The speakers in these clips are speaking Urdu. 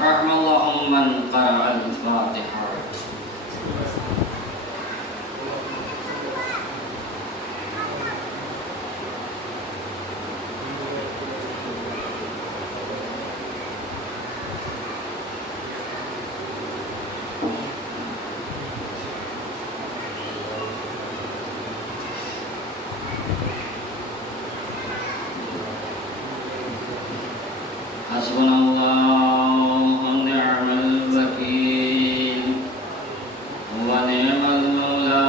رحم الله من قرأ الفاتحة. حسبنا الله ونعم الوكيل ونعم المولى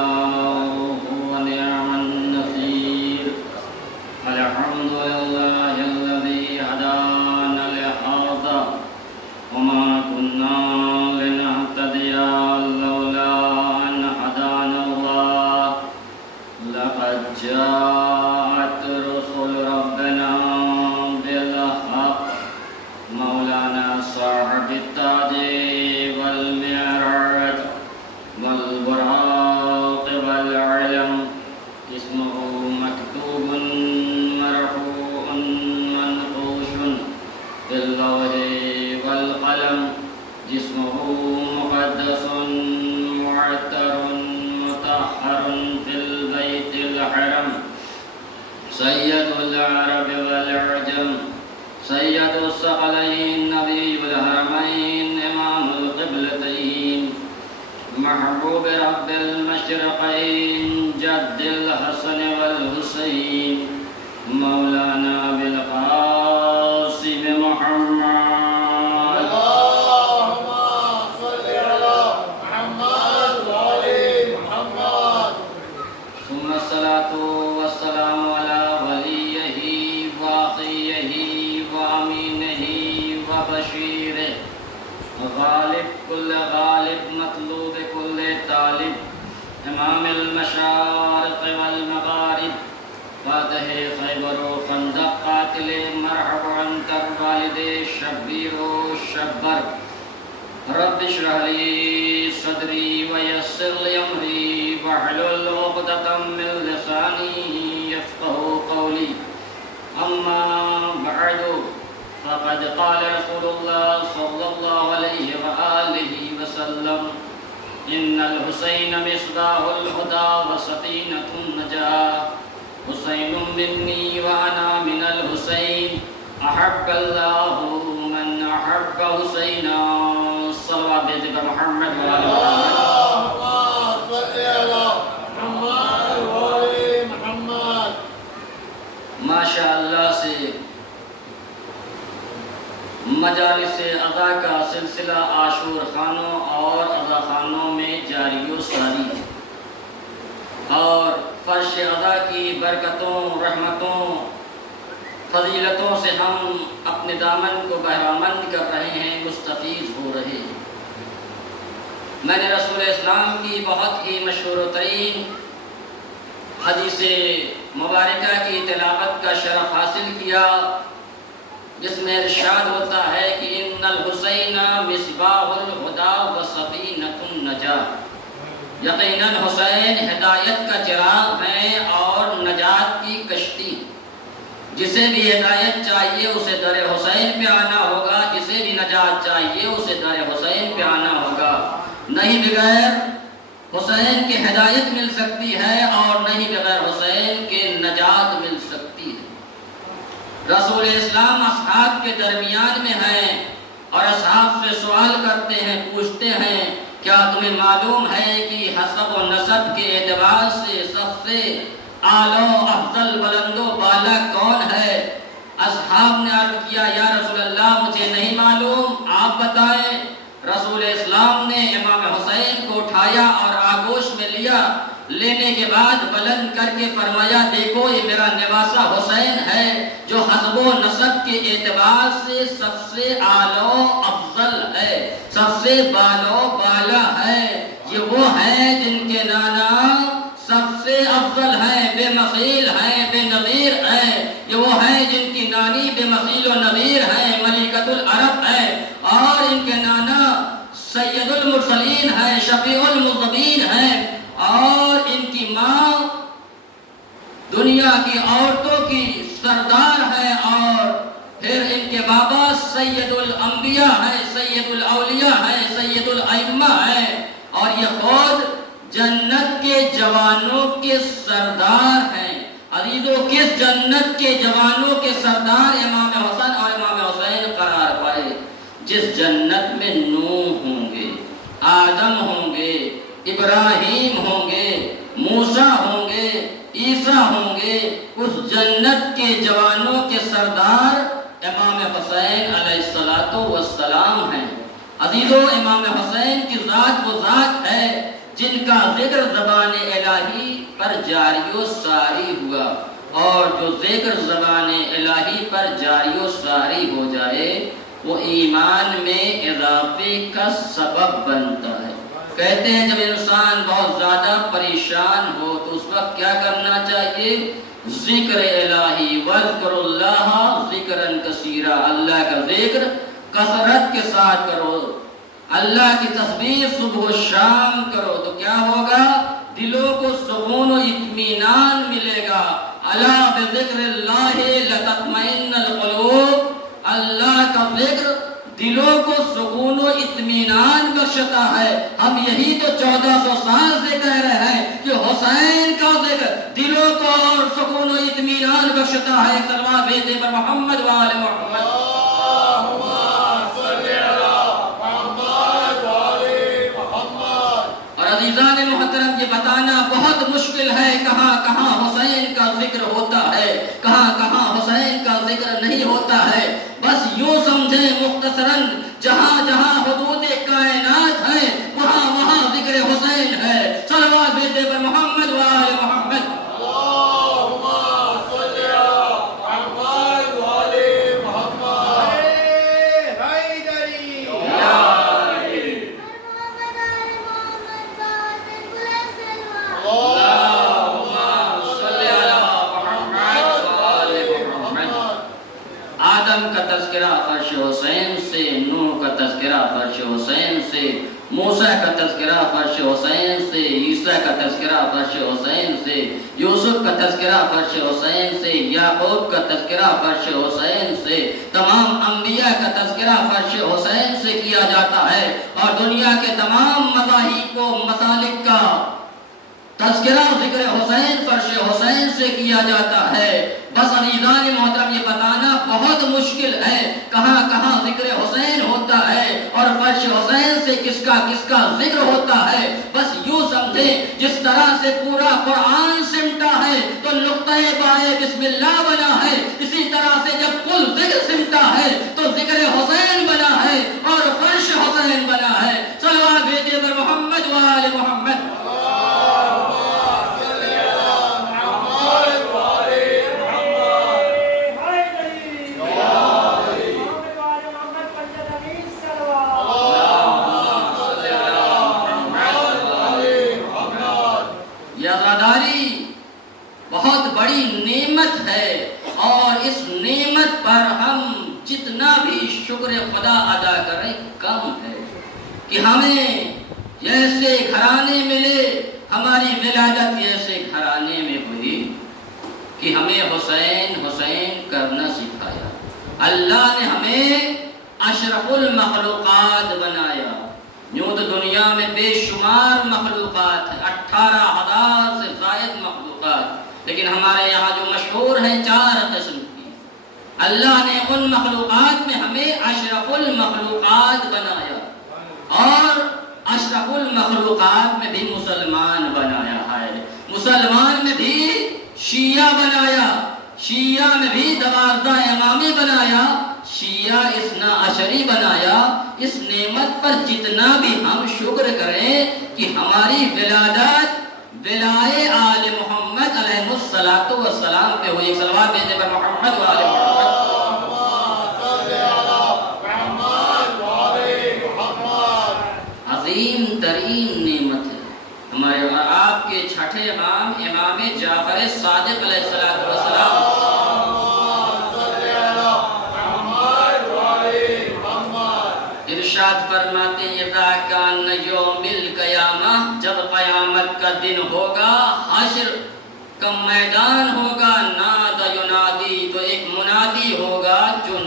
ونعم النصير. الحمد لله الذي هدانا لهذا وما كنا لنهتدي لولا أن هدانا الله. لقد جاءت رسل ربنا بالحق مولانا صاحب التاج والمعراج والبراق والعلم. اسمه مكتوب مرفوع منقوش في اللوح والقلم. جسمه مقدس معطر مطهر في البيت الحرم. سيد العرب والعجم سيد الثقلين نبي الحرمين إمام القبلتين محبوب رب المشرقين جد الحسن والحسين مولانا بالقاسم محمد. اللهم صل على محمد وآل محمد. ثم الصلاة والسلام على وليه واخيه وامينه وبشيره غالب كل غالب مطلوب كل طالب امام المشارق والمغارب فاتح خیبر و خندق قاتل مرحب عنتر والد شبیر و شبر. رب اشرح لي صدري ويسر لي امري واحلل عقدة من لساني يفقهوا قولي. اما بعد فقد قال رسول الله صلى الله عليه وآله وسلم ان الحسين مصباح الهدى وسفينة النجاة. حسين مني وانا من الحسين احب الله من احب حسينا. صلوات بيتك محمد وآل محمد. اللهم صل على محمد وآل محمد. ماشاء اللہ سے مجالس ادا کا سلسلہ عاشور خانوں اور ادا خانوں میں جاری و ساری ہے اور فرش ادا کی برکتوں رحمتوں فضیلتوں سے ہم اپنے دامن کو بہرامند کر رہے ہیں، مستفیض ہو رہے ہیں۔ میں نے رسول اسلام کی بہت ہی مشہور و ترین حدیث مبارکہ کی تلاوت کا شرف حاصل کیا، جس میں ارشاد ہوتا ہے کہ ان الحسین مصباح الہدی و سفینۃ النجاۃ۔ یقیناً حسین ہدایت کا چراغ ہے اور نجات کی کشتی۔ جسے بھی ہدایت چاہیے اسے در حسین پہ آنا ہوگا، جسے بھی نجات چاہیے اسے در حسین پہ آنا ہوگا۔ نہیں بغیر حسین کے ہدایت مل سکتی ہے اور نہیں بغیر حسین کے نجات مل سکتی ہے۔ رسول اسلام اصحاب کے درمیان میں ہیں اور اصحاب سے سوال کرتے ہیں، پوچھتے ہیں کیا تمہیں معلوم ہے کہ حسب و نسب کے اعتبار سے سب سے اعلیٰ و افضل بلند و بالا کون ہے؟ اصحاب نے عرض کیا یا رسول اللہ مجھے نہیں معلوم، آپ بتائیں۔ رسول اسلام نے امام حسین کو اٹھایا اور آغوش میں لیا، لینے کے بعد بلند کر کے فرمایا دیکھو یہ میرا نواسہ حسین ہے جو حسب و نسب کے اعتبار سے سب سے اعلیٰ و افضل ہے، سب سے بالا و بالا ہے۔ یہ وہ ہیں جن کے نانا سب سے افضل ہیں، بے مثیل ہیں، بے نظیر ہیں۔ یہ وہ ہیں جن کی نانی بے مثیل و نظیر ہیں، ملکۃ العرب ہے، اور ان کے نانا سید المرسلین ہیں، شفیع المذنبین ہیں، اور ان کی ماں دنیا کی عورتوں کی سردار ہے اور پھر ان کے بابا سید الانبیاء ہیں، سید الاولیاء ہیں، سید الائمہ ہیں، اور یہ خود جنت کے جوانوں کے سردار ہیں۔ عزیزو، کس جنت کے جوانوں کے سردار امام حسن اور امام حسین قرار پائے؟ جس جنت میں نوح ہوں گے، آدم ہوں گے، ابراہیم ہوں گے، موسیٰ ہوں گے، عیسیٰ ہوں گے، اس جنت کے جوانوں کے سردار امام حسین علیہ السلام ہیں۔ عزیزو، امام حسین کی ذات وہ ذات ہے جن کا ذکر زبان الہی پر جاری و ساری ہوا، اور جو ذکر زبان الہی پر جاری و ساری ہو جائے وہ ایمان میں اضافے کا سبب بنتا ہے۔ کہتے ہیں جب انسان بہت زیادہ پریشان ہو تو اس وقت کیا کرنا چاہیے؟ ذکر الہی، وَاذْكُرُ اللَّهَ ذِكْرًا كَثِيرًا، اللہ کا ذکر کثرت کے ساتھ کرو، اللہ کی تسبیح صبح و شام کرو، تو کیا ہوگا؟ دلوں کو سکون و اطمینان ملے گا۔ الا بذکر اللہ لتطمئن القلوب، اللہ کا ذکر دلوں کو سکون و اطمینان بخشتا ہے۔ ہم یہی تو 1400 سال سے کہہ رہے ہیں کہ حسین کا ذکر دلوں کو اور سکون و اطمینان بخشتا ہے۔ صلوات بھیجے پر محمد و آل محمد۔ عزیزان محترم، یہ بتانا بہت مشکل ہے کہاں کہاں حسین کا ذکر ہوتا ہے، کہاں کہاں حسین کا ذکر نہیں ہوتا ہے۔ بس یوں سمجھیں مختصراً، جہاں جہاں حدود کائنات ہیں وہاں وہاں ذکر حسین ہے۔ صلوات بھیجے پر محمد و آل محمد۔ فرش حسین سے، نوح کا تذکرہ فرش حسین سے، موسیٰ کا تذکرہ فرش حسین سے، عیسیٰ کا تذکرہ فرش حسین سے، یوسف کا تذکرہ فرش حسین سے، یعقوب کا تذکرہ فرش حسین سے، تمام انبیاء کا تذکرہ فرش حسین سے کیا جاتا ہے، اور دنیا کے تمام مذاہب و مسالک کا تذکرہ ذکر حسین فرش حسین سے کیا جاتا ہے۔ بس عزیزان محترم، یہ بتانا بہت مشکل ہے کہاں کہاں ذکر حسین ہوتا ہے اور فرش حسین سے کس کا ذکر ہوتا ہے۔ بس یوں سمجھیں، جس طرح سے پورا قرآن سمٹا ہے تو نقطہ بائے بسم اللہ بنا ہے، اسی طرح سے جب کل ذکر سمٹا ہے تو ذکر حسین بنا ہے اور فرش حسین بنا ہے۔ صلوات بھیجیے پر محمد و آل محمد۔ بہت بڑی نعمت ہے، اور اس نعمت پر ہم جتنا بھی شکر خدا ادا کریں کم ہے، کہ ہمیں جیسے گھرانے ملے، ہماری ولادت جیسے گھرانے میں ہوئی کہ ہمیں حسین حسین کرنا سکھایا۔ اللہ نے ہمیں اشرف المخلوقات بنایا۔ یوں تو دنیا میں بے شمار مخلوقات ہیں، 18,000 سے زائد مخلوقات، لیکن ہمارے یہاں جو مشہور ہیں 4 قسم کی۔ اللہ نے ان مخلوقات میں ہمیں اشرف المخلوقات بنایا، اور اشرف المخلوقات میں بھی مسلمان بنایا ہے۔ مسلمان میں بھی شیعہ بنایا، شیعہ میں بھی 12 امامی بنایا، شیعہ اثنا عشری بنایا۔ اس نعمت پر جتنا بھی ہم شکر کریں کہ ہماری ولادت ولائے آل محمد علیہ السلام پہ ہوئی۔ صلوات بھیجے پر محمد و آل محمد۔ عظیم ترین نعمت ہے ہمارے اور آپ کے چھٹے امام امام جعفر صادق علیہ السلام ارشاد فرماتے ہیں، اذا کان یوم القیامہ، جب قیامت کا دن ہوگا، حشر کا میدان ہوگا، نادى ینادی، تو ایک منادی ہوگا جو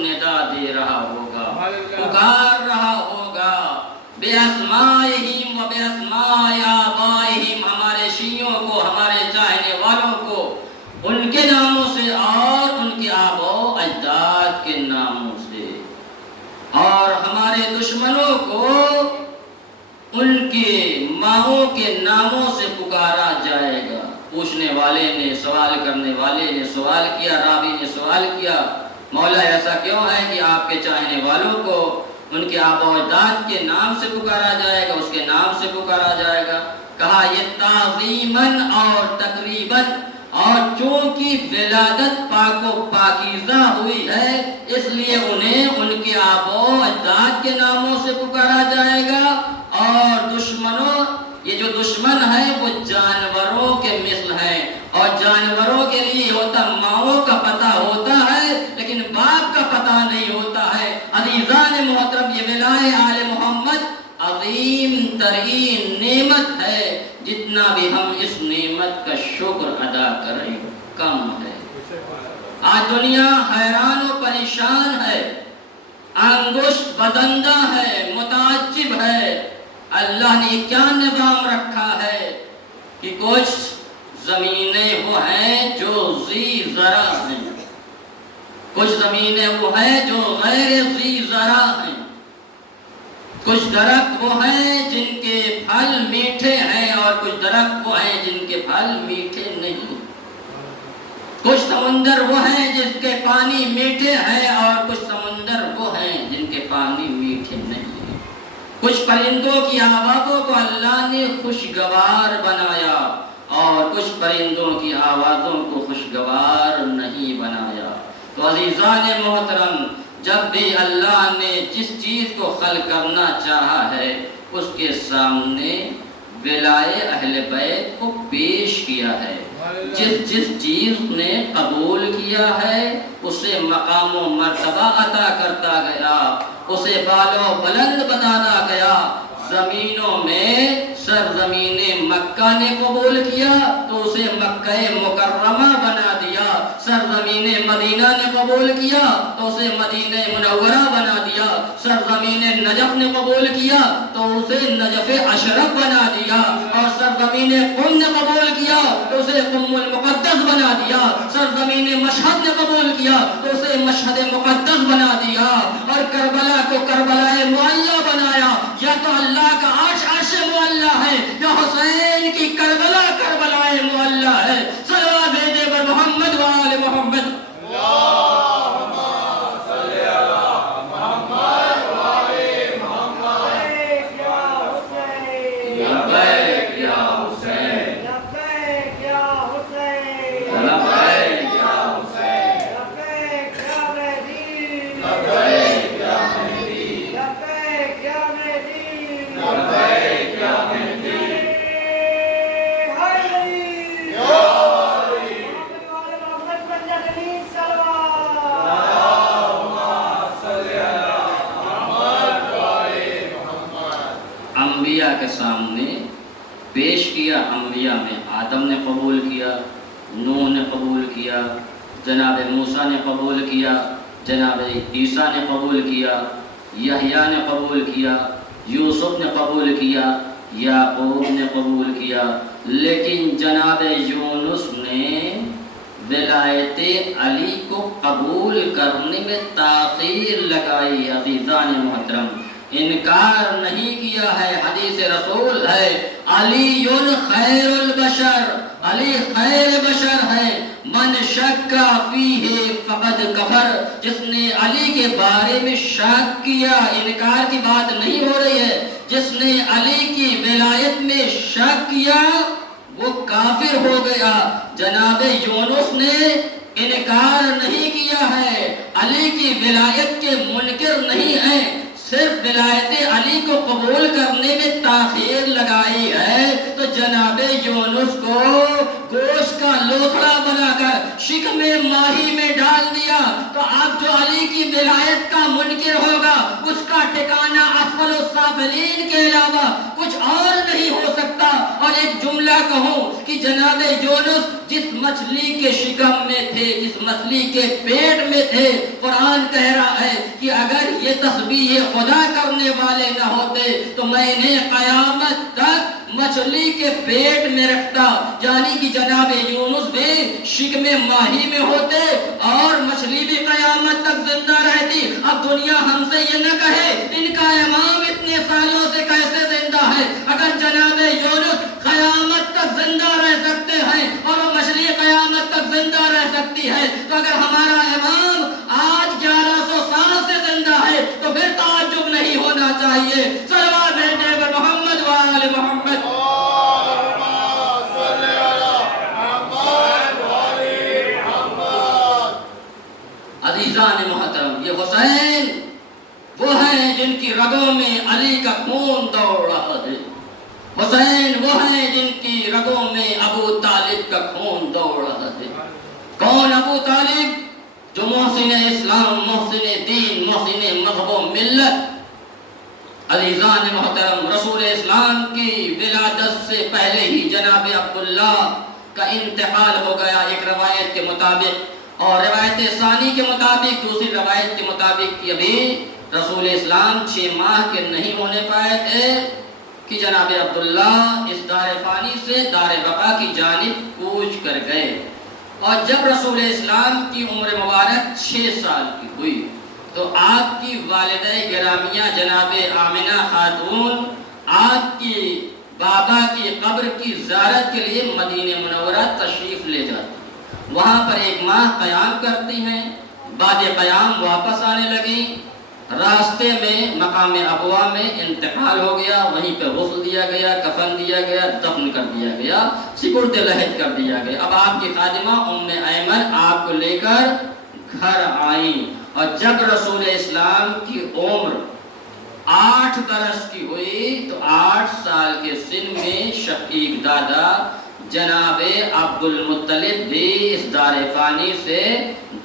پوچھنے والے نے، سوال کرنے والے نے سوال کیا، راوی نے سوال کیا، مولا ایسا کیوں ہے کہ آپ کے چاہنے والوں کو ان کے آبا و اجداد کے نام سے پکارا جائے گا، اس کے نام سے پکارا جائے گا؟ کہا یہ تعظیماً اور تقریباً، اور چونکہ ولادت پاک و پاکیزہ ہوئی ہے اس لیے انہیں ان کے آبا و اجداد کے ناموں سے پکارا جائے گا، اور دشمنوں، یہ جو دشمن ہے وہ جانوروں کے مثل ہیں، اور جانوروں کے لیے ہوتا ماؤں کا پتہ ہوتا ہے لیکن باپ کا پتہ نہیں ہوتا ہے۔ عزیزان محترم، یہ ولائے آل محمد عظیم ترین نعمت ہے، جتنا بھی ہم اس نعمت کا شکر ادا کریں کم ہے۔ آج دنیا حیران و پریشان ہے، انگشت بدندہ ہے، متعجب ہے۔ اللہ نے کیا نظام رکھا ہے کہ کچھ زمینیں وہ ہیں جو ذی زرع ہیں، کچھ زمینیں وہ ہیں جو غیر ذی زرع ہیں، کچھ درخت وہ ہیں جن کے پھل میٹھے ہیں اور کچھ درخت وہ ہیں جن کے پھل میٹھے نہیں، کچھ سمندر وہ ہیں جس کے پانی میٹھے ہیں اور کچھ سمندر وہ ہیں جن کے پانی میٹھے نہیں، کچھ پرندوں کی آوازوں کو اللہ نے خوشگوار بنایا اور کچھ پرندوں کی آوازوں کو خوشگوار نہیں بنایا۔ تو عزیزان محترم، جب بھی اللہ نے جس چیز کو خلق کرنا چاہا ہے اس کے سامنے ولائے اہل بیت کو پیش کیا ہے۔ جس چیز نے قبول کیا ہے اسے مقام و مرتبہ عطا کرتا گیا، اسے بال و بلند بنانا گیا۔ زمینوں میں سرزمین مکہ نے قبول کیا تو اسے مکہ مکرمہ بنا دیا، سرزمین مدینہ نے قبول کیا تو اسے مدینہ منورہ بنا دیا، سرزمین نجف نے قبول کیا تو اسے نجف اشرف بنا دیا، اور سرزمین قم نے قبول کیا تو اسے قم المقدس بنا دیا، سرزمین مشہد نے قبول کیا تو اسے مشہد مقدس بنا دیا، اور کربلا کو کربلا معلیٰ بنایا۔ یا تو اللہ کا عرش معلیٰ ہے یا حسین کی کربلا کربلا معلیٰ ہے۔ صلوات بھیجے بر محمد و آل محمد۔ انبیاء کے سامنے پیش کیا۔ انبیاء میں آدم نے قبول کیا، نوح نے قبول کیا، جناب موسیٰ نے قبول کیا، جناب عیسیٰ نے قبول کیا، یحییٰ نے قبول کیا، یوسف نے قبول کیا، یعقوب نے قبول کیا، لیکن جناب یونس نے ولایت علی کو قبول کرنے میں تاخیر لگائی۔ عزیزان محترم، انکار نہیں کیا ہے، حدیث رسول ہے علی خیر البشر، علی خیر بشر ہے، من شک فیہ فقد کفر، جس نے علی کے بارے میں شک کیا، انکار کی بات نہیں ہو رہی ہے، جس نے علی کی ولایت میں شک کیا وہ کافر ہو گیا۔ جناب یونس نے انکار نہیں کیا ہے، علی کی ولایت کے منکر نہیں ہیں، صرف ولایت علی کو قبول کرنے میں تاخیر لگائی ہے۔ تو جناب یونس کو گوشت کا لوتھڑا بنا کر شکم ماہی میں ڈال دیا، تو اب جو علی کی ولایت کا منکر ہوگا اس کا ٹھکانہ اسفل السافلین کے علاوہ کچھ اور نہیں ہو سکتا۔ اور ایک جملہ کہوں کہ جناب یونس جس مچھلی کے شکم میں تھے، جس مچھلی کے پیٹ میں تھے، قرآن کہہ رہا ہے کہ اگر یہ تسبیح خدا کرنے والے نہ ہوتے تو میں نے قیامت تک مچھلی کے پیٹ میں رکھتا، یعنی کہ جناب یونس بھی شکم ماہی میں ہوتے اور مچھلی بھی قیامت تک زندہ رہتی۔ اب دنیا ہم سے یہ نہ کہے ان کا امام اتنے سالوں سے کیسے زندہ ہے، اگر جناب یونس قیامت تک زندہ رہ سکتے ہیں اور وہ مچھلی قیامت تک زندہ رہ سکتی ہے، تو اگر ہمارا امام آج 1100 سال سے زندہ ہے تو پھر تعجب نہیں ہونا چاہیے۔ صلوات بھیجے پر محمد و آل محمد۔ عزیزان محترم، یہ حسین وہ ہیں جن کی رگوں میں علی کا خون دوڑ رہا ہے، حسین وہ ہیں جن کی رگوں میں ابو طالب کا خون دوڑ رہا ہے۔ کون ابو طالب؟ جو محسن اسلام، محسن دین، محسن مذہب و ملت۔ عزیزان محترم، رسول اسلام کی ولادت سے پہلے ہی جناب عبداللہ کا انتقال ہو گیا ایک روایت کے مطابق، اور روایت ثانی کے مطابق، دوسری روایت کے مطابق کہ ابھی رسول اسلام 6 ماہ کے نہیں ہونے پائے تھے کہ جناب عبداللہ اس دار فانی سے دار بقا کی جانب کوچ کر گئے۔ اور جب رسول اسلام کی عمر مبارک 6 سال کی ہوئی تو آپ کی والدہ گرامیہ جناب آمنہ خاتون آپ کی بابا کی قبر کی زیارت کے لیے مدینہ منورہ تشریف لے جاتی، وہاں پر 1 ماہ قیام کرتی ہیں، بعد قیام واپس آنے لگی، راستے میں مقام ابوا میں انتقال ہو گیا، وہیں پہ غسل دیا گیا، کفن دیا گیا، دفن کر دیا گیا، سپرد لحد کر دیا گیا۔ اب آپ کی خادمہ ام ایمن آپ کو لے کر گھر آئیں، اور جب رسول اسلام کی عمر 8 برس کی ہوئی تو 8 سال کے سن میں شقیق دادا جناب عبد المطلب بھی اس دار فانی سے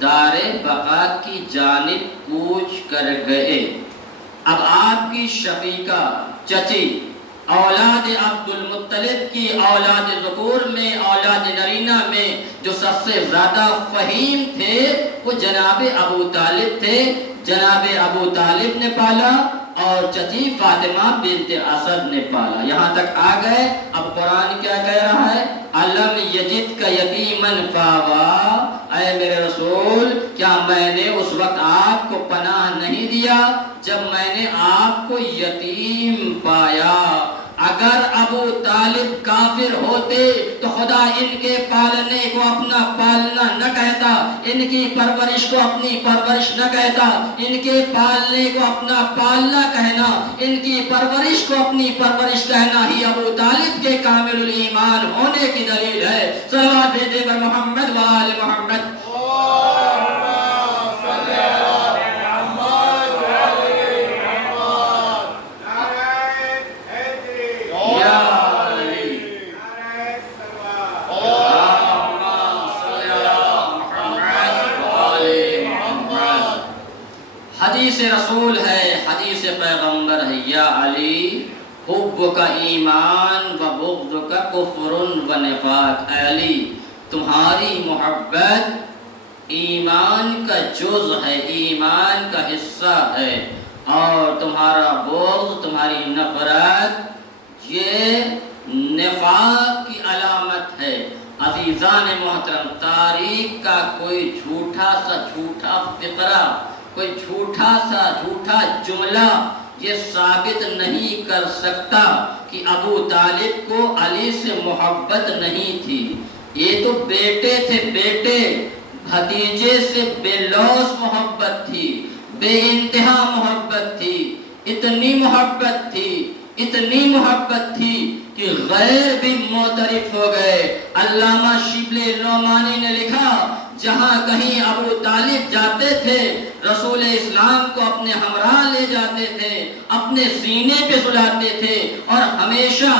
دار بقا کی جانب کوچ کر گئے۔ اب آپ کی شقیقہ چچی اولاد عبد المطلب کی اولاد ذکور میں، اولاد نرینہ میں جو سب سے زیادہ فہیم تھے وہ جناب ابو طالب تھے۔ جناب ابو طالب نے پالا اور چچی فاطمہ بنت اسد نے پالا۔ یہاں تک آ گئے۔ اب قرآن کیا کہہ رہا ہے؟ علم یجد کا یتیمن فاوا، اے میرے رسول کیا میں نے اس وقت آپ کو پناہ نہیں دیا جب میں نے آپ کو یتیم پایا؟ اگر ابو طالب کافر ہوتے تو خدا ان کے پالنے کو اپنا پالنا نہ کہتا، ان کی پرورش کو اپنی پرورش نہ کہتا، ان کے پالنے کو اپنا پالنا کہنا، ان کی پرورش کو اپنی پرورش کہنا ہی ابو طالب کے کامل الایمان ہونے کی دلیل ہے۔ صلوات بھیجے پر محمد و آل محمد۔ حدیث رسول ہے، حدیث پیغمبر ہے، یا علی حب کا ایمان و بغض کا کفر و نفاق۔ اے علی تمہاری محبت ایمان کا جز ہے، ایمان کا حصہ ہے، اور تمہارا بغض، تمہاری نفرت یہ نفاق کی علامت ہے۔ عزیزان محترم، تاریخ کا کوئی جھوٹا فقرہ، کوئی جھوٹا جملہ یہ ثابت نہیں کر سکتا کہ ابو طالب کو علی سے محبت نہیں تھی۔ یہ تو بیٹے تھے، بیٹے، بھتیجے سے بے لوث محبت تھی، بے انتہا محبت تھی، اتنی محبت تھی کہ غیر بھی معترف ہو گئے۔ علامہ شبلی نعمانی نے لکھا جہاں کہیں ابو طالب جاتے تھے رسول اسلام کو اپنے ہمراہ لے جاتے تھے، اپنے سینے پہ سلاتے تھے، اور ہمیشہ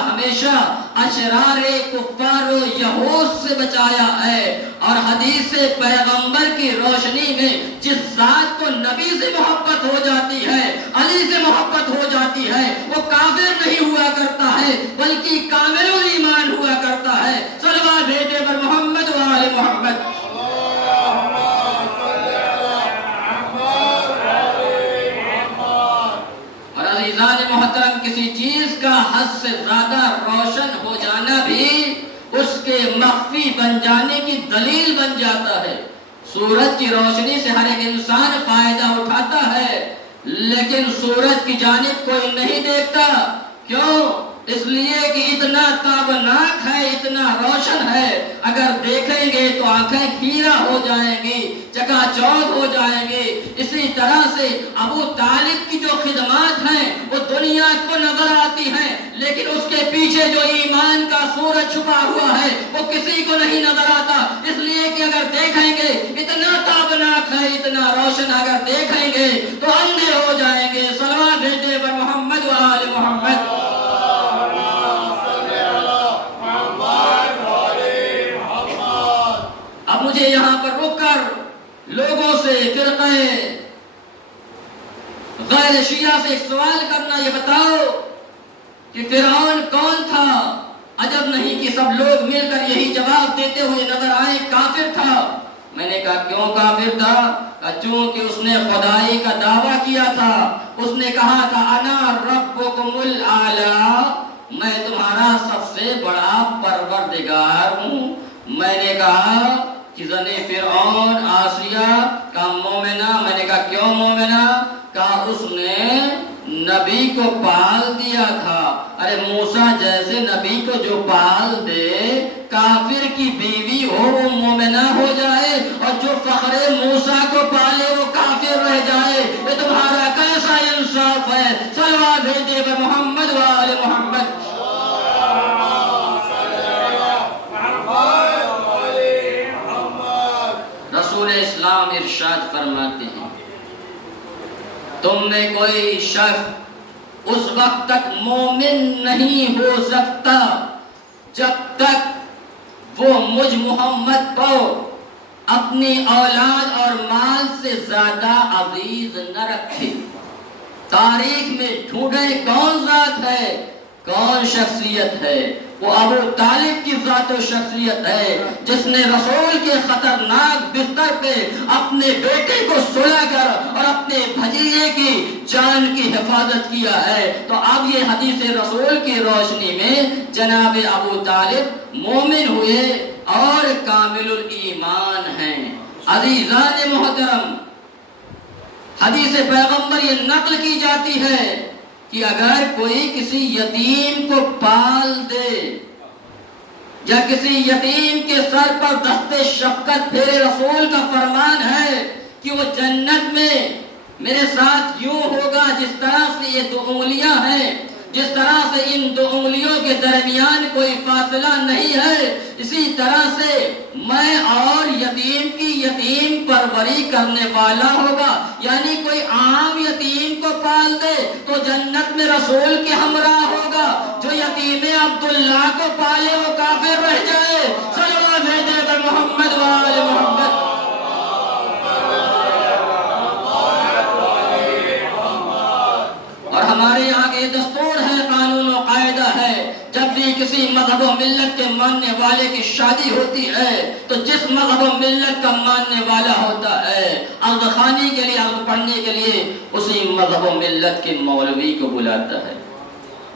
اشرار کفار و یہود سے بچایا ہے۔ اور حدیث پیغمبر کی روشنی میں جس ذات کو نبی سے محبت ہو جاتی ہے، علی سے محبت ہو جاتی ہے، وہ کافر نہیں ہوا کرتا ہے بلکہ کامل ایمان ہوا کرتا ہے۔ صلوات بھیجے پر محمد و آل محمد۔ محترم، کسی چیز کا حد سے زیادہ روشن ہو جانا بھی اس کے مخفی بن جانے کی دلیل بن جاتا ہے۔ سورج کی روشنی سے ہر ایک انسان فائدہ اٹھاتا ہے، لیکن سورج کی جانب کوئی نہیں دیکھتا۔ کیوں؟ اس لیے کہ اتنا تابناک ہے، اتنا روشن ہے، اگر دیکھیں گے تو آنکھیں کھیرا ہو جائیں گی، چکا چوندھ ہو جائیں گی۔ اسی طرح سے ابو طالب کی جو خدمات ہیں وہ دنیا کو نظر آتی ہیں، لیکن اس کے پیچھے جو ایمان کا سورج چھپا ہوا ہے وہ کسی کو نہیں نظر آتا۔ اس لیے کہ اگر دیکھیں گے اتنا تابناک ہے، اتنا روشن، اگر دیکھیں گے تو اندھے ہو جائیں گے۔ صلوات بھیجے پر محمد و آل محمد۔ اب مجھے یہاں پر رک کر لوگوں سے، فرقے غیر شیعہ سے ایک سوال کرنا، یہ بتاؤ کہ فرعون کون تھا؟ عجب نہیں کہ سب لوگ مل کر یہی جواب دیتے ہوئے نظر آئے، کافر تھا۔ میں نے کہا کیوں کافر تھا؟ چونکہ اس نے خدائی کا دعویٰ کیا تھا، اس نے کہا تھا انا ربکم الاعلی، میں تمہارا سب سے بڑا پروردگار ہوں۔ میں نے کہا کہ زنِ فرعون آسیہ کا مومنہ، میں نے کہا کیوں مومنہ؟ کہا اس نے نبی کو پال دیا تھا۔ ارے موسیٰ جیسے نبی کو جو پال دے، کافر کی بیوی ہو وہ مومنہ ہو جائے، اور جو فخر موسیٰ کو پالے وہ کافر رہ جائے، یہ تمہارا کیسا انصاف ہے؟ صلوات بھیجے پر محمد و آل محمد۔ رسول اسلام ارشاد فرماتے ہیں تم میں کوئی شخص اس وقت تک مومن نہیں ہو سکتا جب تک وہ مجھ محمد کو اپنی اولاد اور مال سے زیادہ عزیز نہ رکھے۔ تاریخ میں ڈھونڈے کون ذات ہے، کون شخصیت ہے؟ وہ ابو طالب کی ذات و شخصیت ہے، جس نے رسول کے خطرناک بستر پہ اپنے بیٹے کو سلا کر اور اپنے بھتیجے کی جان کی حفاظت کیا ہے۔ تو اب یہ حدیث رسول کی روشنی میں جناب ابو طالب مومن ہوئے اور کامل الایمان ہیں۔ عزیزان محترم، حدیث پیغمبر یہ نقل کی جاتی ہے کہ اگر کوئی کسی یتیم کو پال دے یا کسی یتیم کے سر پر دست شفقت پھیرے، رسول کا فرمان ہے کہ وہ جنت میں میرے ساتھ یوں ہوگا جس طرح سے یہ دو انگلیاں ہیں، جس طرح سے ان دو انگلیوں کے درمیان کوئی فاصلہ نہیں ہے، اسی طرح سے میں اور یتیم کی یتیم پروری کرنے والا ہوگا۔ یعنی کوئی عام یتیم کو پال دے تو جنت میں رسول کے ہمراہ ہوگا، جو یتیم عبداللہ کو پالے وہ کافر رہ جائے۔ صلوات بھیجے پر محمد و آل محمد۔ اور ہمارے یہاں کے دستور ہے، قانون و قاعدہ ہے، جب بھی کسی مذہب و ملت کے ماننے والے کی شادی ہوتی ہے تو جس مذہب و ملت کا ماننے والا ہوتا ہے، عقد خوانی کے لیے، عقد پڑھنے کے لیے اسی مذہب و ملت کے مولوی کو بلاتا ہے۔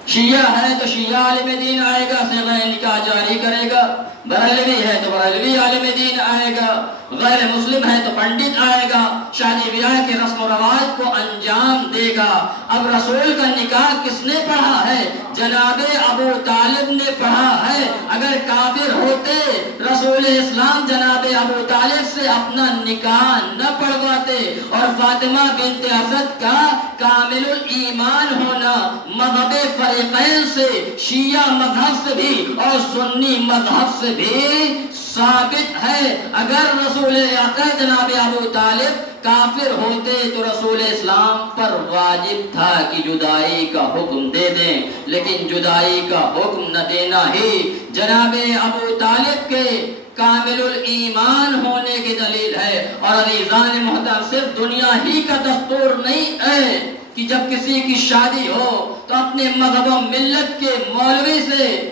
شیعہ ہے تو شیعہ عالم دین آئے گا، صیغہ نکاح جاری کرے گا۔ بریلوی ہے تو بریلوی عالم دین آئے گا۔ غیر مسلم ہے تو پنڈت آئے گا، شادی بیاہ کے رسم و رواج کو انجام دے گا۔ اب رسول کا نکاح کس نے پڑھا ہے؟ جناب ابو طالب نے پڑھا ہے۔ اگر کافر ہوتے رسول اسلام جناب ابو طالب سے اپنا نکاح نہ پڑھواتے، اور فاطمہ بنت اسد کا کامل الایمان ہونا مذہب فریقین سے، شیعہ مذہب سے بھی اور سنی مذہب سے بھی ثابت ہے۔ اگر رسول اکرم جناب ابو طالب کافر ہوتے تو رسول اسلام پر واجب تھا کہ جدائی کا حکم دے دیں، لیکن جدائی کا حکم نہ دینا ہی جناب ابو طالب کے کامل الایمان ہونے کی دلیل ہے۔ اور عزیزان محترم، صرف دنیا ہی کا دستور نہیں ہے کہ جب کسی کی شادی ہو تو اپنے مذہب و ملت کے مولوی سے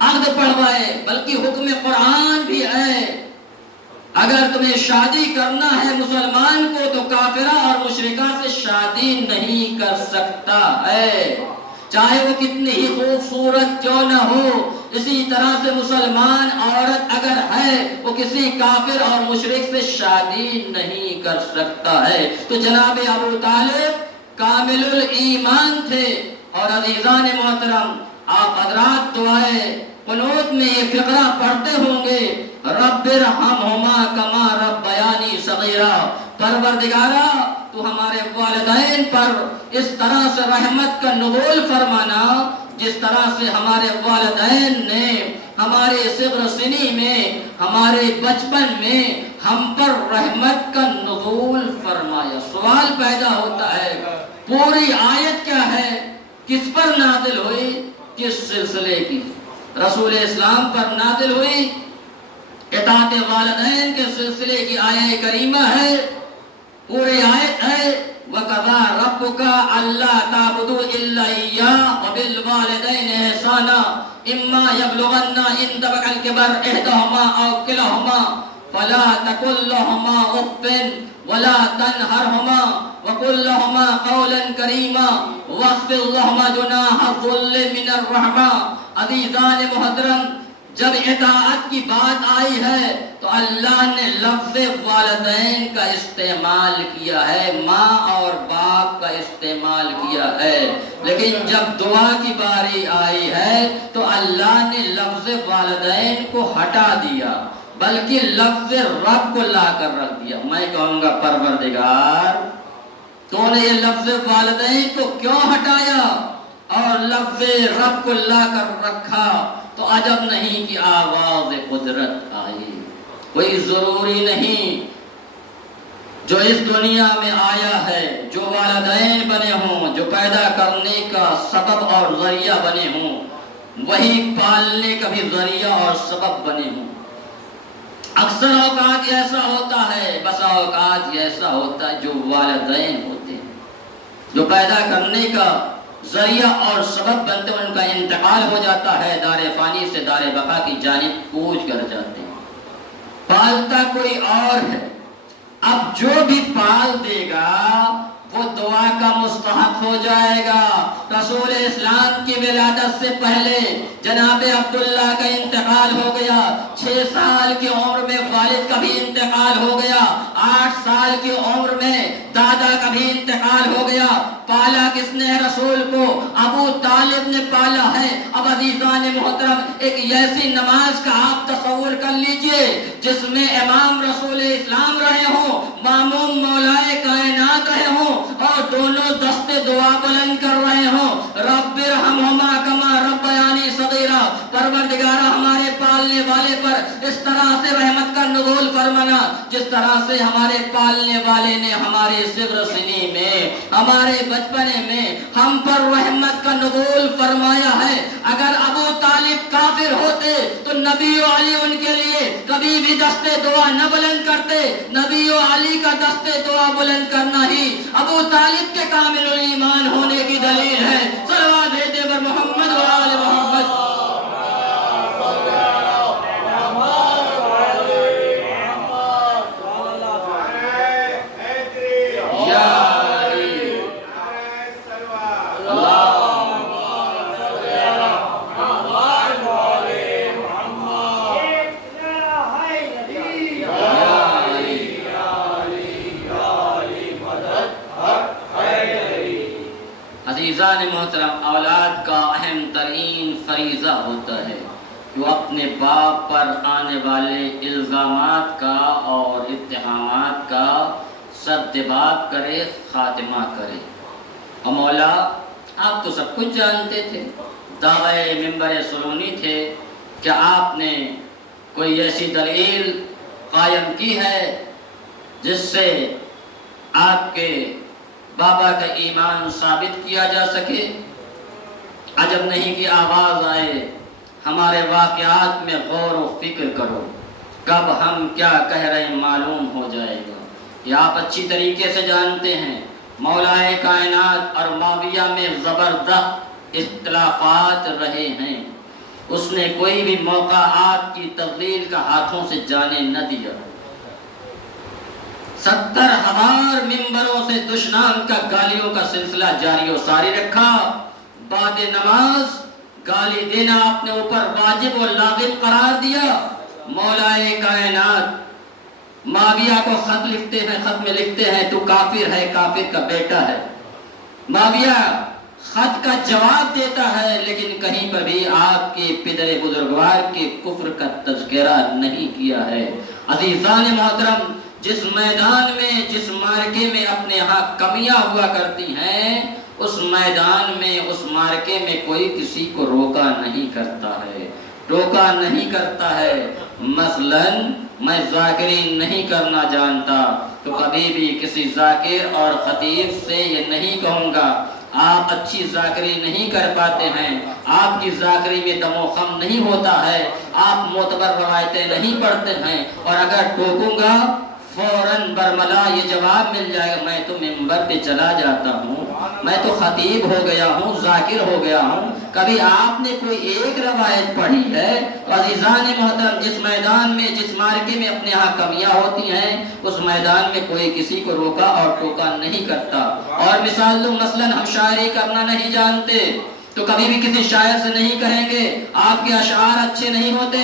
عقد پڑھوائے، بلکہ حکم قرآن بھی ہے، اگر تمہیں شادی کرنا ہے مسلمان کو تو کافرہ اور مشرکہ سے شادی نہیں کر سکتا ہے، چاہے وہ کتنی ہی خوبصورت کیوں نہ ہو۔ اسی طرح سے مسلمان عورت اگر ہے وہ کسی کافر اور مشرک سے شادی نہیں کر سکتا ہے۔ تو جناب ابو طالب کامل الایمان تھے۔ اور عزیزان محترم، آپ حضرات دعائے قنوت میں یہ فقرہ پڑھتے ہوں گے، رب ارحمہما کما ربیانی صغیرا، پروردگارا تو ہمارے والدین پر اس طرح سے رحمت کا نزول فرمانا جس طرح سے ہمارے والدین نے ہمارے صغر سنی میں، ہمارے بچپن میں ہم پر رحمت کا نزول فرمایا۔ سوال پیدا ہوتا ہے پوری آیت کیا ہے، کس پر نازل ہوئی، کس سلسلے کی؟ رسول اسلام پر نازل ہوئی، اطاعت والدین کے سلسلے کی آیت کریمہ ہے، پوری آیت ہے وَقَضَىٰ رَبُّكَ أَلَّا تَعْبُدُوا إِلَّا إِيَّاهُ وَبِالْوَالِدَيْنِ إِحْسَانًا إِمَّا يَبْلُغَنَّ عِندَكَ الْكِبَرَ أَحَدُهُمَا أَوْ كِلَاهُمَا فَلَا تَقُل لَّهُمَا أُفٍّ وَلَا تَنْهَرْهُمَا وَقُل لَّهُمَا قَوْلًا كَرِيمًا وَاخْفِضْ لَهُمَا جَنَاحَ الذُّلِّ مِنَ الرَّحْمَةِ۔ عزیزان محترم، جب اطاعت کی بات آئی ہے تو اللہ نے لفظ والدین کا استعمال کیا ہے، ماں اور باپ کا استعمال کیا ہے، لیکن جب دعا کی باری آئی ہے تو اللہ نے لفظ والدین کو ہٹا دیا، بلکہ لفظ رب کو لا کر رکھ دیا۔ میں کہوں گا پروردگار تو نے یہ لفظ والدین کو کیوں ہٹایا اور لفظ رب کو لا کر رکھا؟ تو عجب نہیں کہ آواز قدرت آئی۔ کوئی ضروری نہیں جو اس دنیا میں آیا ہے، جو والدین بنے ہوں، جو پیدا کرنے کا سبب اور ذریعہ بنے ہوں، وہی پالنے کا بھی ذریعہ اور سبب بنے ہوں۔ اکثر اوقات ایسا ہوتا ہے، بسا اوقات ایسا ہوتا ہے جو والدین ہوتے ہیں، جو پیدا کرنے کا ذریعہ اور سبب بنتے ہیں، ان کا انتقال ہو جاتا ہے، دار فانی سے دار بقا کی جانب کوچ کر جاتے ہیں، پالتا کوئی اور ہے۔ اب جو بھی پال دے گا وہ دعا کا مستحق ہو جائے گا۔ رسول اسلام کی ولادت سے پہلے جناب عبداللہ کا انتقال ہو گیا، 6 سال کی عمر میں والد کا بھی انتقال ہو گیا، 8 سال کی عمر میں دادا کا بھی انتقال ہو گیا۔ پالا کس نے رسول کو؟ ابو طالب نے پالا ہے۔ اب عزیزان محترم، ایک ایسی نماز کا آپ تصور کر لیجئے جس میں امام رسول اسلام رہے ہوں، ماموم مولائے کائنات رہے ہوں، اور دونوں دستے دعا بلند کر رہے ہوں، رب ارحمہما کما ربیانی صغیرا، پروردگارہ ہمارے پالنے والے پر اس طرح سے رحمت کا نزول فرمانا جس طرح سے ہمارے پالنے والے نے ہمارے صغر سنی میں، ہمارے بچپنے میں ہم پر رحمت کا نزول فرمایا ہے۔ اگر ابو طالب کافر ہوتے تو نبی و علی ان کے لیے کبھی بھی دستے دعا نہ بلند کرتے، نبی و علی کا دستے دعا بلند کرنا ہی ابو طالب کے کامل ایمان ہونے کی دلیل ہے۔ صلوات بھیجے پر محمد و آل محمد۔ عزیزان محترم، اولاد کا اہم ترین فریضہ ہوتا ہے کہ وہ اپنے باپ پر آنے والے الزامات کا اور اتہامات کا سدباب کرے، خاتمہ کرے۔ اور مولا آپ تو سب کچھ جانتے تھے، دعوے منبر سلونی تھے کہ آپ نے کوئی ایسی دلیل قائم کی ہے جس سے آپ کے بابا کا ایمان ثابت کیا جا سکے۔ عجب نہیں کہ آواز آئے ہمارے واقعات میں غور و فکر کرو، کب ہم کیا کہہ رہے ہیں معلوم ہو جائے گا۔ یہ آپ اچھی طریقے سے جانتے ہیں مولائے کائنات اور معاویہ میں زبردست اختلافات رہے ہیں، اس نے کوئی بھی موقع آپ کی تفضیل کا ہاتھوں سے جانے نہ دیا۔ 70,000 ممبروں سے دشنام کا گالیوں کا سلسلہ جاری و ساری رکھا۔ بعد نماز گالی دینا اپنے اوپر واجب و لازم قرار دیا۔ مولائے کائنات معاویہ کو خط لکھتے ہیں، خط میں لکھتے ہیں تو کافر ہے، کافر کا بیٹا ہے۔ معاویہ خط کا جواب دیتا ہے، لیکن کہیں پر بھی آپ کے پدر بزرگوار کے کفر کا تذکرہ نہیں کیا ہے۔ عزیزان محترم، جس میدان میں، جس معرکے میں اپنے ہاں کمیاں ہوا کرتی ہیں، اس میدان میں، اس معرکے میں کوئی کسی کو روکا نہیں کرتا ہے، ٹوکا نہیں کرتا ہے۔ مثلاً میں ذاکرین نہیں کرنا جانتا تو کبھی بھی کسی ذاکر اور خطیب سے یہ نہیں کہوں گا آپ اچھی ذاکری نہیں کر پاتے ہیں، آپ کی ذاکری میں دم و خم نہیں ہوتا ہے، آپ معتبر روایتیں نہیں پڑھتے ہیں، اور اگر ٹوکوں گا فوراً برملا یہ جواب مل جائے گا، میں تو منبر پہ چلا جاتا ہوں، میں تو خطیب ہو گیا ہوں، ذاکر ہو گیا ہوں۔ کبھی آپ نے کوئی ایک روایت پڑھی ہے؟ عزیزان محترم، جس میدان میں، جس معرکے میں اپنے ہاں کمیاں ہوتی ہیں، اس میدان میں کوئی کسی کو روکا اور ٹوکا نہیں کرتا۔ اور مثال دو، مثلاً ہم شاعری کرنا نہیں جانتے تو کبھی بھی کسی شاعر سے نہیں کہیں گے آپ کے اشعار اچھے نہیں ہوتے،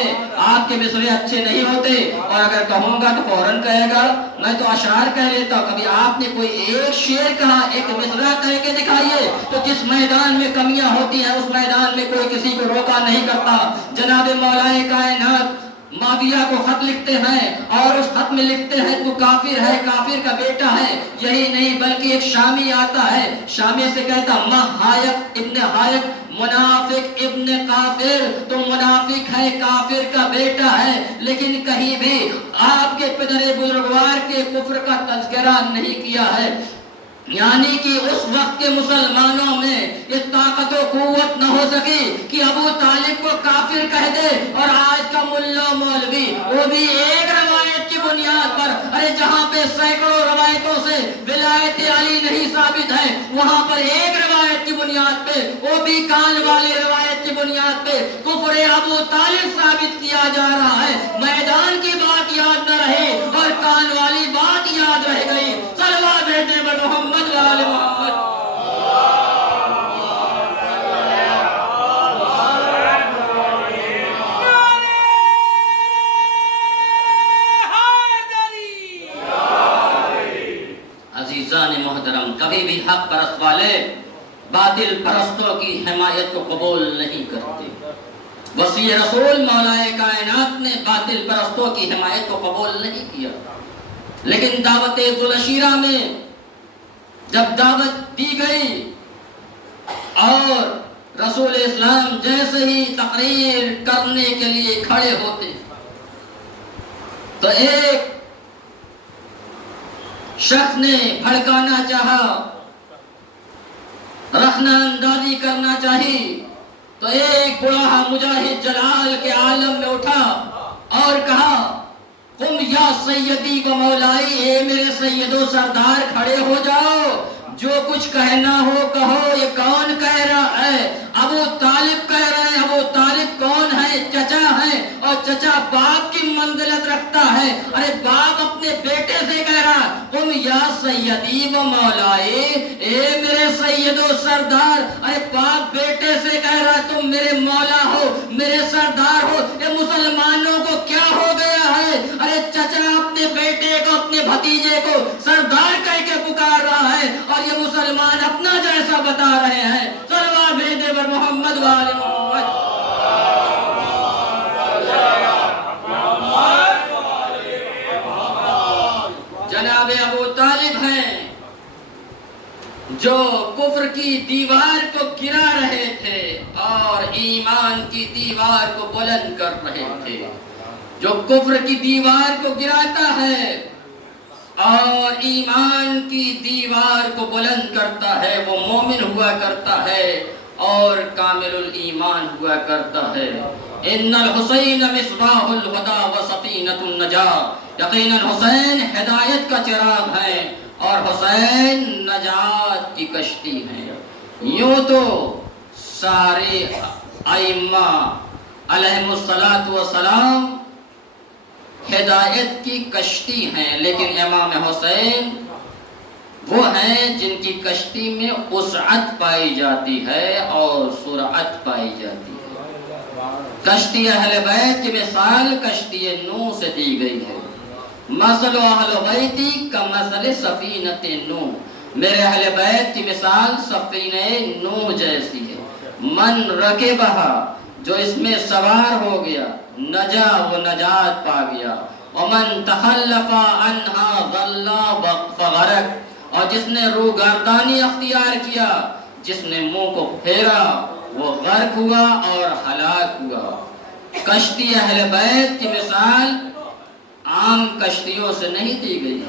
آپ کے مصرے اچھے نہیں ہوتے، اور اگر کہوں گا تو فوراً کہے گا میں تو اشعار کہہ لیتا ہوں۔ کبھی آپ نے کوئی ایک شعر کہا، ایک مصرع کہہ کے دکھائیے، تو جس میدان میں کمیاں ہوتی ہیں اس میدان میں کوئی کسی کو روکا نہیں کرتا۔ جناب مولا کائنات معاویہ کو خط لکھتے ہیں اور اس خط میں لکھتے ہیں تو کافر ہے، کافر کا بیٹا ہے۔ یہی نہیں بلکہ ایک شامی آتا ہے، شامی سے کہتا ہایک ابن ہایک منافق ابن کافر، تو منافق ہے، کافر کا بیٹا ہے۔ لیکن کہیں بھی آپ کے پدر بزرگوار کے کفر کا تذکرہ نہیں کیا ہے، یعنی کہ اس وقت کے مسلمانوں میں یہ طاقت و قوت نہ ہو سکی کہ ابو طالب کو کافر کہہ دے، اور آج کا ملا مولوی وہ بھی ایک روایت کی بنیاد پر، ارے جہاں پہ سینکڑوں روایتوں سے ولایت علی نہیں ثابت ہے، وہاں پر ایک روایت کی بنیاد پہ، وہ بھی کان والی روایت کی بنیاد پہ کفر ابو طالب ثابت کیا جا رہا ہے۔ میدان کی بات یاد نہ رہی اور کان والی بات یاد رہ گئی۔ صلوات بھیجنے پر محمد وآل محمد۔ عزیزان محترم، کبھی بھی حق پرست والے باطل پرستوں کی حمایت کو قبول نہیں کرتے۔ وصی رسول مولا کائنات نے باطل پرستوں کی حمایت کو قبول نہیں کیا، لیکن دعوت ذوالعشیرہ میں جب دعوت دی گئی اور رسول اسلام جیسے ہی تقریر کرنے کے لیے کھڑے ہوتے تو ایک شخص نے بھڑکانا چاہا، رخنہ اندازی کرنا چاہی، تو ایک بڑا مجاہد جلال کے عالم میں اٹھا اور کہا قم یا سیدی و مولائی، اے میرے سید و سردار کھڑے ہو جاؤ، جو کچھ کہنا ہو کہو۔ یہ کون کہہ رہا ہے؟ ابو طالب کہہ رہے ہیں۔ ابو طالب کون ہے؟ چچا ہے، اور چچا باپ کی منزلت رکھتا ہے۔ ارے باپ اپنے بیٹے سے کہہ رہا ہے قم یا سیدی و مولائی، اے میرے سید و سردار۔ ارے باپ بیٹے سے کہہ رہا ہے تم میرے مولا ہو، میرے سردار ہو۔ یہ مسلمانوں کو کیا ہو گیا ہے؟ ارے چچا اپنے بیٹے کو، اپنے بھتیجے کو سردار کہہ کے پکار رہا ہے، اور یہ مسلمان اپنا جیسا بتا رہے ہیں۔ صلوات بھیجنے پر محمد وآل محمد۔ جناب ابو طالب ہیں جو کفر کی دیوار کو گرا رہے تھے اور ایمان کی دیوار کو بلند کر رہے تھے۔ جو کفر کی دیوار کو گراتا ہے اور ایمان کی دیوار کو بلند کرتا ہے، وہ مومن ہوا کرتا ہے اور کامل الایمان ہوا کرتا ہے۔ ان الحسین مصباح الہدی و سفینۃ النجاۃ، یقیناً حسین ہدایت کا چراغ ہے اور حسین نجات کی کشتی ہے۔ یوں تو سارے ائمہ علیہم الصلاۃ والسلام ہدایت کی کشتی ہیں، لیکن امام حسین وہ ہیں جن کی کشتی میں وسعت پائی جاتی ہے اور سرعت پائی جاتی ہے۔ کشتی اہل بیت کی مثال کشتی نوح سے دی گئی ہے۔ مثل اہل بیتی کا مثل سفینۃ نوح، میرے اہل بیت کی مثال سفینہ نوح جیسی ہے، من رکبہا جو اس میں سوار ہو گیا نجا وہ نجات پا گیا، ومن تخلف عنہا ضل فغرق اور جس نے روگردانی اختیار کیا، جس نے منہ کو پھیرا وہ غرق ہوا اور ہلاک ہوا۔ کشتی اہل بیت کی مثال عام کشتیوں سے نہیں دی گئی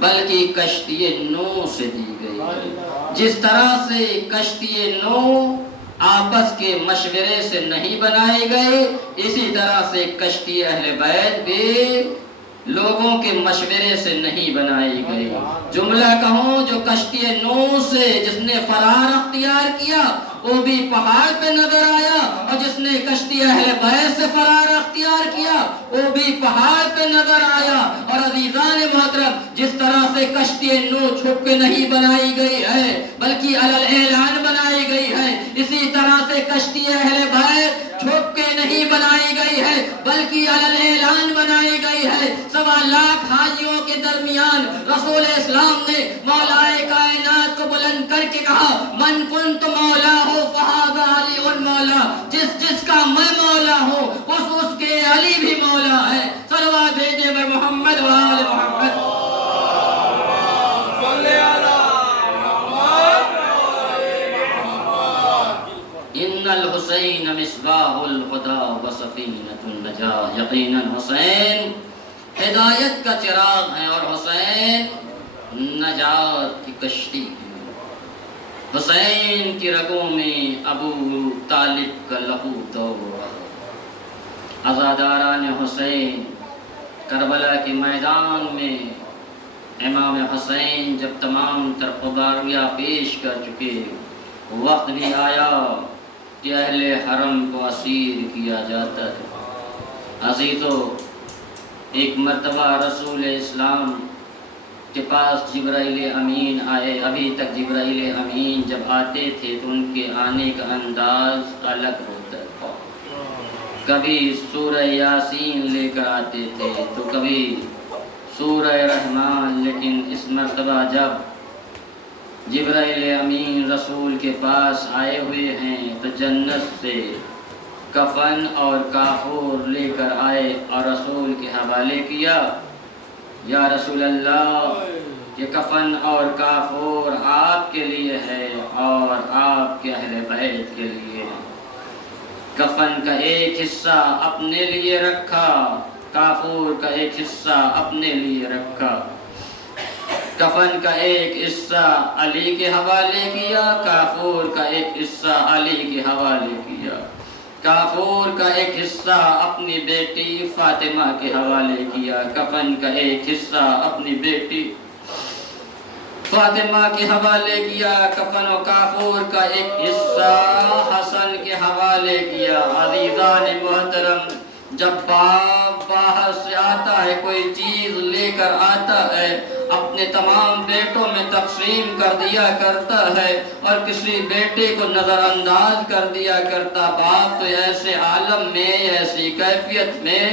بلکہ کشتی نوح سے دی گئی۔ جس طرح سے کشتی نوح آپس کے مشورے سے نہیں بنائے گئے، اسی طرح سے کشتی اہل بیت بھی لوگوں کے مشورے سے نہیں بنائی گئی۔ جملہ کہوں جو کشتی نوح سے جس نے فرار اختیار کیا وہ بھی پہاڑ پہ نظر آیا، اور جس نے کشتی اہل بیت سے فرار اختیار کیا وہ بھی پہاڑ پہ نظر آیا۔ اور عزیزان محترم، جس طرح سے کشتی نوح چھپ کے نہیں بنائی گئی ہے بلکہ علی اعلان بنائی گئی ہے، اسی طرح سے کشتی اہل بیت چھپ کے نہیں بنائی گئی ہے بلکہ علی اعلان بنائی گئی ہے۔ 1.25 لاکھ حاجیوں کے درمیان رسول اسلام نے مولا کائنات کو بلند کر کے کہا، من کنت مولا ہو فہذا علی مولا، جس کا میں مولا ہوں اس کے علی بھی مولا ہے۔ صلوات بھیجے بر محمد و آل محمد۔ ان الحسین مصباح الہدی و سفینۃ النجاۃ، یقیناً حسین ہدایت کا چراغ ہے اور حسین نجات کی کشتی ہے۔ حسین کی رگوں میں ابو طالب کا لہو دوڑ رہا۔ عزاداران حسین کربلا کے میدان میں امام حسین جب تمام تر قربانیاں پیش کر چکے، وقت بھی آیا کہ اہل حرم کو اسیر کیا جاتا تھا۔ عزیزو، ایک مرتبہ رسول اسلام کے پاس جبرائیل امین آئے۔ ابھی تک جبرائیل امین جب آتے تھے تو ان کے آنے کا انداز الگ ہوتا تھا۔ کبھی سورہ یاسین لے کر آتے تھے تو کبھی سورہ رحمان، لیکن اس مرتبہ جب جبرائیل امین رسول کے پاس آئے ہوئے ہیں تو جنت سے کفن اور کافور لے کر آئے اور رسول کے حوالے کیا، یا رسول اللہ یہ کفن اور کافور آپ کے لیے ہے اور آپ کے اہل بیت کے لیے۔ کفن کا ایک حصہ اپنے لیے رکھا، کافور کا ایک حصہ اپنے لیے رکھا۔ کفن کا ایک حصہ علی کے حوالے کیا، کافور کا ایک حصہ علی کے حوالے کیا۔ کافور کا ایک حصہ اپنی بیٹی فاطمہ کے حوالے کیا، کفن کا ایک حصہ اپنی بیٹی فاطمہ کے حوالے کیا، کفن و کافور کا ایک حصہ حسن کے حوالے کیا۔ عزیزان محترم، جب باپ باہر سے آتا ہے، کوئی چیز لے کر آتا ہے، اپنے تمام بیٹوں میں تقسیم کر دیا کرتا ہے اور کسی بیٹے کو نظر انداز کر دیا کرتا۔ باپ تو ایسے عالم میں، ایسی کیفیت میں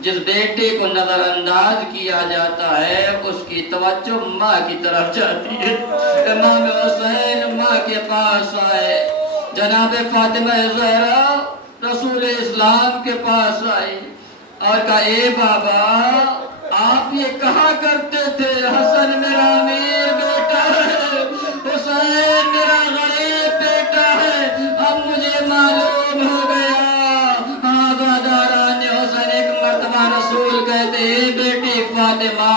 جس بیٹے کو نظر انداز کیا جاتا ہے اس کی توجہ ماں کی طرف جاتی ہے۔ امام حسین ماں کے پاس آئے، جناب فاطمہ زہرا رسول اسلام کے پاس آئی اور کہا، اے بابا آپ یہ کہا کرتے تھے حسن میرا امیر بیٹا ہے، حسین میرا غریب بیٹا ہے، اب مجھے معلوم ہو گیا۔ عزاداران حسین ایک مرتبہ رسول کہتے، اے بیٹی فاطمہ،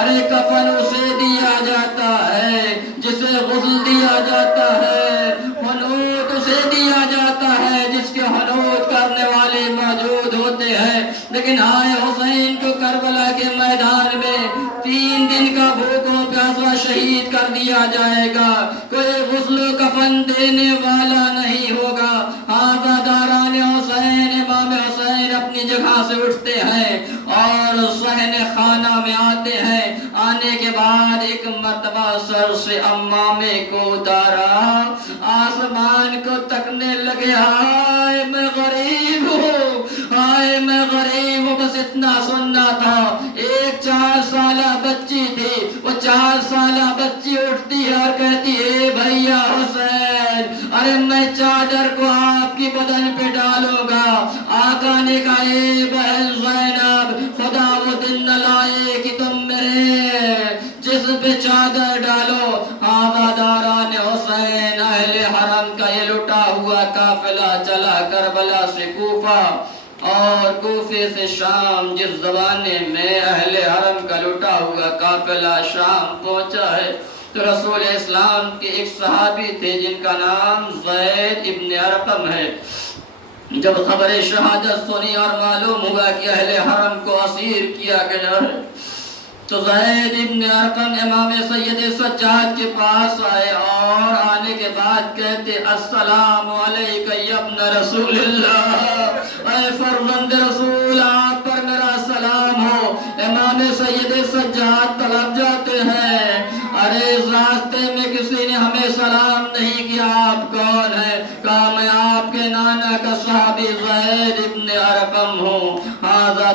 ارے کفن اسے دیا جاتا ہے جسے غسل دیا جاتا ہے، حنوط اسے دیا جاتا ہے جس کے حنوط کرنے والے موجود ہوتے ہیں، لیکن آئے حسین کو کربلا کے میدان میں 3 دن کا بھوکوں پیاسا شہید کر دیا جائے گا، کوئی غسل و کفن دینے والا نہیں ہوگا۔ عزاداران حسین، امام حسین اپنی جگہ سے اٹھتے ہیں اور صحن خانہ میں آتے ہیں۔ آنے کے بعد ایک مرتبہ سر سے امامے کو اتارا، آسمان کو تکنے لگے، ہائے میں غریب ہوں، ہائے میں غریب ہوں، بس اتنا سننا تھا۔ ایک 4 سالہ بچی تھی، وہ 4 سالہ بچی اٹھتی ہے اور کہتی ہے بھیا حسین ارے میں چادر کو آپ کی بدن پہ ڈالوں گا. آقا نے کہا اے بہن زینب خدا وہ دن نہ لائے کہ تم میرے جسم پہ چادر ڈالو. ہواداران حسین اہل حرم کا یہ لٹا ہوا قافلہ چلا کربلا سے کوفہ اور کوفے سے شام. جس زمانے میں اہل حرم کا لٹا ہوا قافلہ شام پہنچا ہے تو رسول اسلام کے ایک صحابی تھے جن کا نام زید ابن ارقم ہے. جب خبر شہادت سنی اور معلوم ہوا کہ اہل حرم کو اسیر کیا گیا ہے تو زید ابن ارقم امام سید سجاد کے پاس آئے اور آنے کے بعد کہتے السلام علیکہ یا ابن رسول اللہ، اے فرزند رسول آپ پر میرا سلام ہو. امام سید سجاد طلب جاتے ہیں ارے اس راستے میں کسی نے ہمیں سلام نہیں کیا، آپ کون ہیں؟ کہا میں آپ کے نانا کا صحابی زید ابن ارقم ہوں.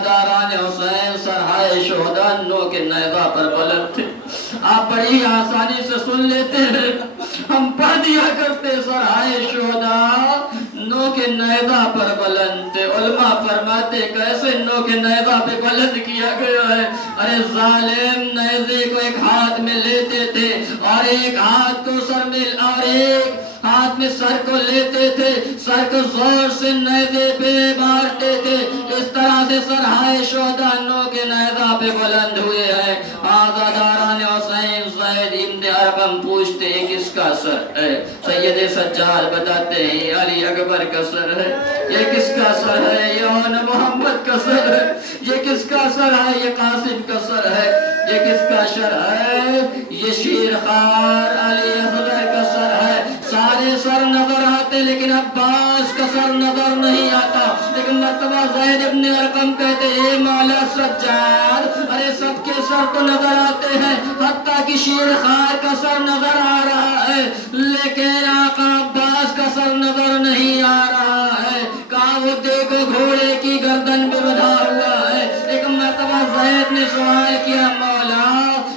داران حسین سرحائے شہداء نو کے نیزہ پر بلند تھے. آپ بڑی آسانی سے سن لیتے ہیں، ہم پڑھ دیا کرتے سرحائے شہداء نو کے نیزہ پر بلند تھے. علماء فرماتے کیسے نو کے نیزہ پہ بلند کیا گیا ہے؟ ارے ظالم نیزے کو ایک ہاتھ میں لیتے تھے اور ایک ہاتھ کو سر میں اور ایک ہاتھ میں سر کو لیتے تھے، سر کو زور سے نیزے پہ مارتے تھے. اس طرح سے سرحائے شہداء نو کے نیزہ پہ بلند ہوئے ہیں. آزاداران حسین زید ابن ارقم پوچھتے ہیں کس کا سر ہے؟ سید سجاد بتاتے ہیں علی اکبر کا سر ہے. یہ کس کا سر ہے؟ یہ محمد کا سر ہے. یہ کس کا سر ہے؟ یہ قاسم کا سر ہے. یہ کس کا سر ہے؟ یہ شیر خوار علی اصغر کا سر ہے. سارے سر نظر آتے لیکن عباس کا سر نظر نہیں آتا. لیکن مرتبہ زید ابن ارقم کہتے اے مولا سجاد ارے سب کے سر تو نظر آتے ہیں، حتیٰ کہ شیر خوار کا سر نظر آ رہا ہے لیکن آقا عباس کا سر نظر نہیں آ رہا ہے. کہا وہ دیکھو گھوڑے کی گردن پہ بندھا ہوا ہے. ایک مرتبہ زید نے سوال کیا مولا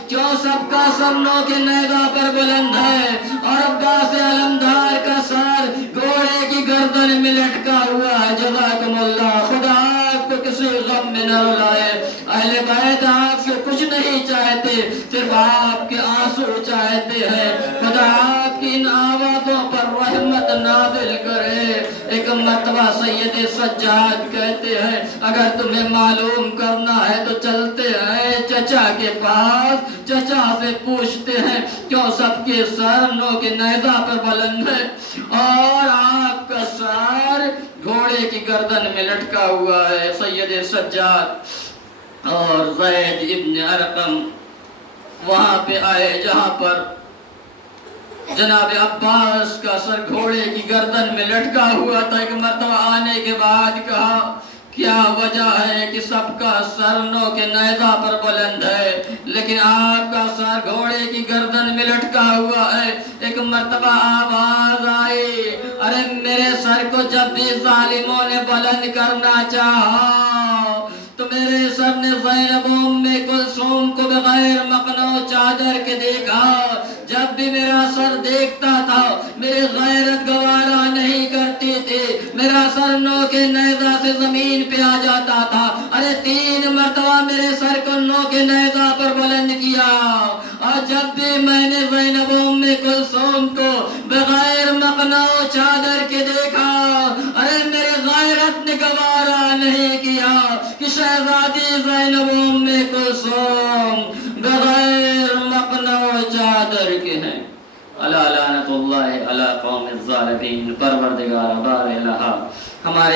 کیوں سب کا سر نو کے نیزہ پر بلند ہے اور عباس علمدار کا سر گھوڑے کی گردن میں لٹکا ہوا ہے؟ جزاکم اللہ، خدا آپ کو کسی غم میں نہ رلائے. اہل بیت آپ سے کچھ نہیں چاہتے، صرف آپ کے آنسو چاہتے ہیں. خدا آپ کی ان آوازوں پر رحمت نازل کرے. ایک مرتبہ سید سجاد کہتے ہیں اگر تمہیں معلوم کرنا ہے تو چلتے ہیں چچا کے پاس، چچا سے پوچھتے ہیں کیوں سب کے سر نو کے نیزہ پر بلند ہے اور آپ کا سر گھوڑے کی گردن میں لٹکا ہوا ہے. سید سجاد اور زید ابن ارقم وہاں پہ آئے جہاں پر جناب عباس کا سر گھوڑے کی گردن میں لٹکا ہوا تھا. ایک مرتبہ آنے کے بعد کہا کیا وجہ ہے کہ سب کا سر نو کے نیزہ پر بلند ہے لیکن آپ کا سر گھوڑے کی گردن میں لٹکا ہوا ہے؟ ایک مرتبہ آواز آئی ارے میرے سر کو جب بھی ظالموں نے بلند کرنا چاہا تو میرے سر نے زینب ام کلثوم کو بغیر مقنع چادر کے دیکھا. جب بھی میرا سر دیکھتا تھا میری غیرت گوارا نہیں کرتی تھی، میرا سر نو کے نیزہ سے زمین پہ آ جاتا تھا. ارے 3 مرتبہ میرے سر کو نو کے نیزہ پر بلند کیا اور جب بھی میں نے زینب ام کلثوم کو بغیر مقنع چادر کے دیکھا ارے میرے غیرت نے گوارا نہیں کیا کہ شہزادی زینب ام کلثوم بغیر مقنع چادر کے ہیں. الا لعنت اللہ علی قوم الظالمین. پروردگار بار الہ ہمارے